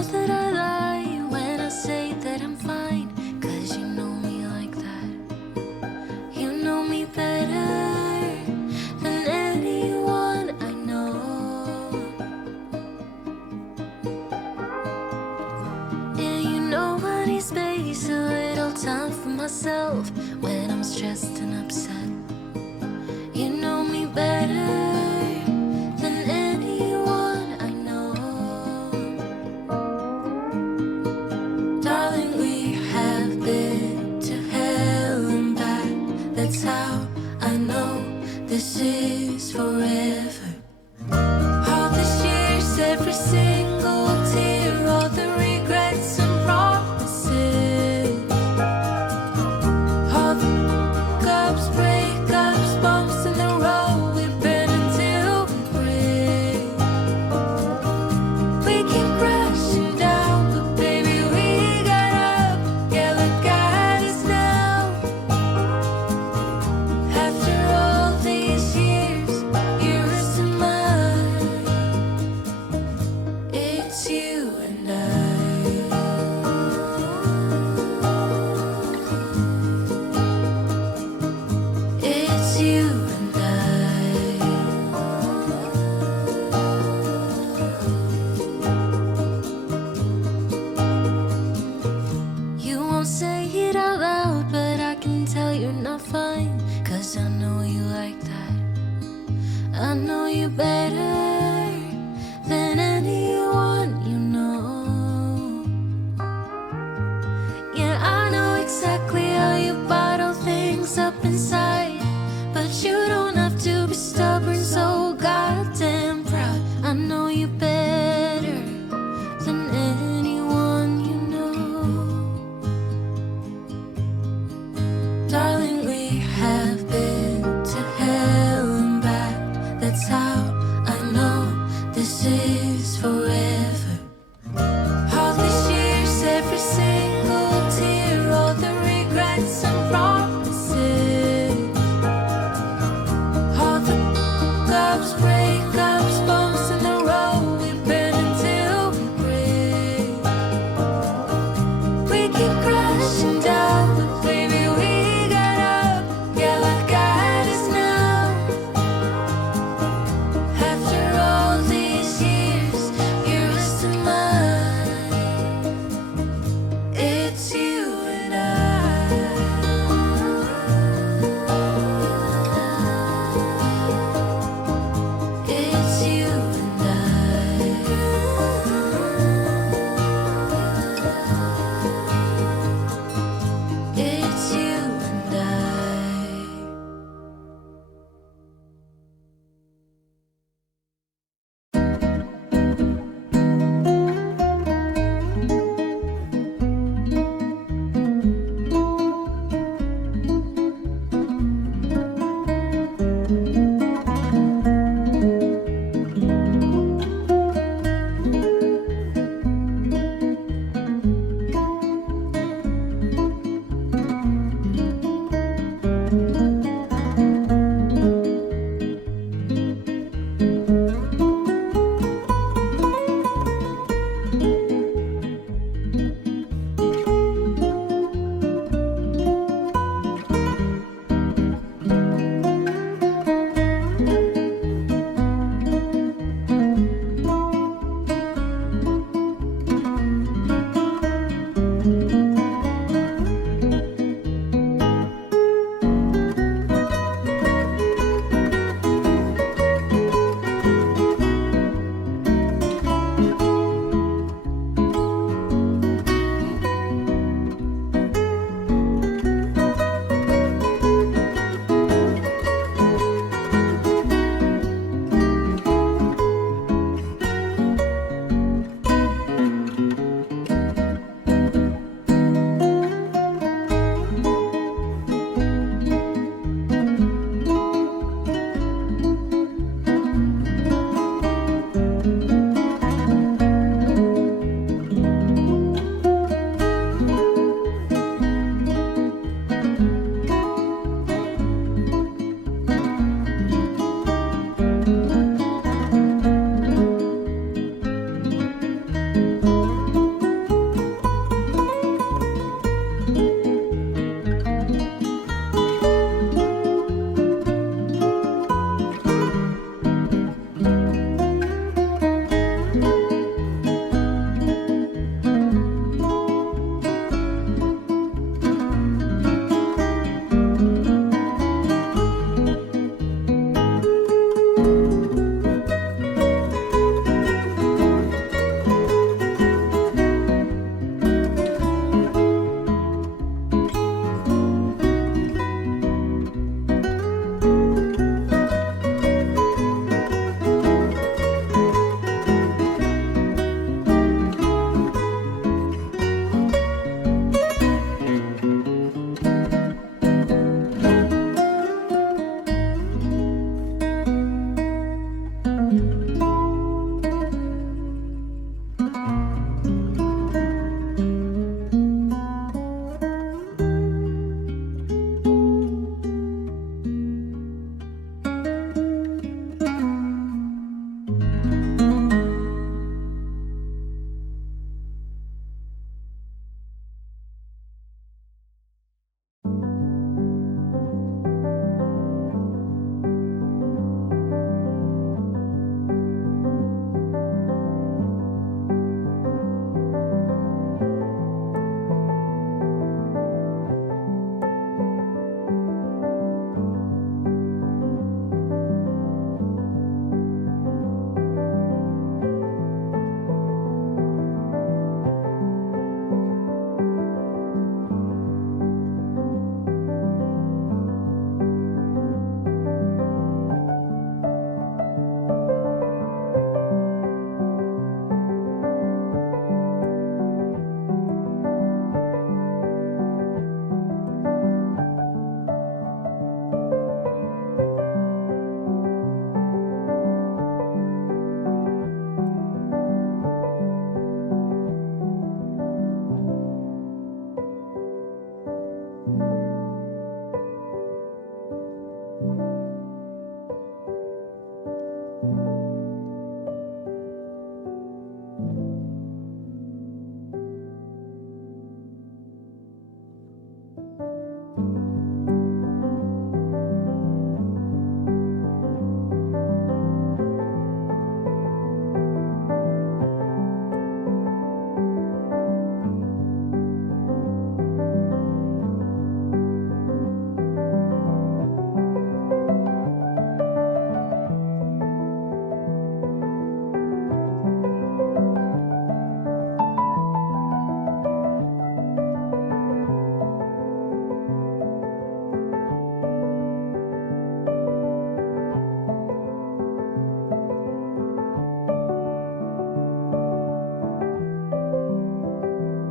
know that I lie when I say that I'm fine, 'cause you know me like that. You know me better than anyone I know. And you know I need space, a little time for myself when I'm stressed and upset. You know me better than anyone I know. Darling, we have been to hell and back. That's how I know this is forever. All these years, every single tear, all the regrets and promises, all the cups, breakups, bumps in the road, we've been until we break. We keep crashing down, but baby, we got up. Yeah, look at us now. After all these years, yours and mine, it's you and I. It's you and I. You won't say it out loud, but I can tell you're not fine, 'cause I know you like that. I know you better than anyone you know. Yeah, I know exactly how you bottle things up inside, but you don't have to be stubborn, so goddamn proud. I know you better than anyone you know. Darling, we have been to hell and back. That's how I know this is forever. All these years, every single tear, all the regrets and promises, all the cups, breakups, bumps in the road, we've been until we break. We keep crashing down, but baby, we got up. Yeah, look at us now. After all these years, yours and mine, it's you and I.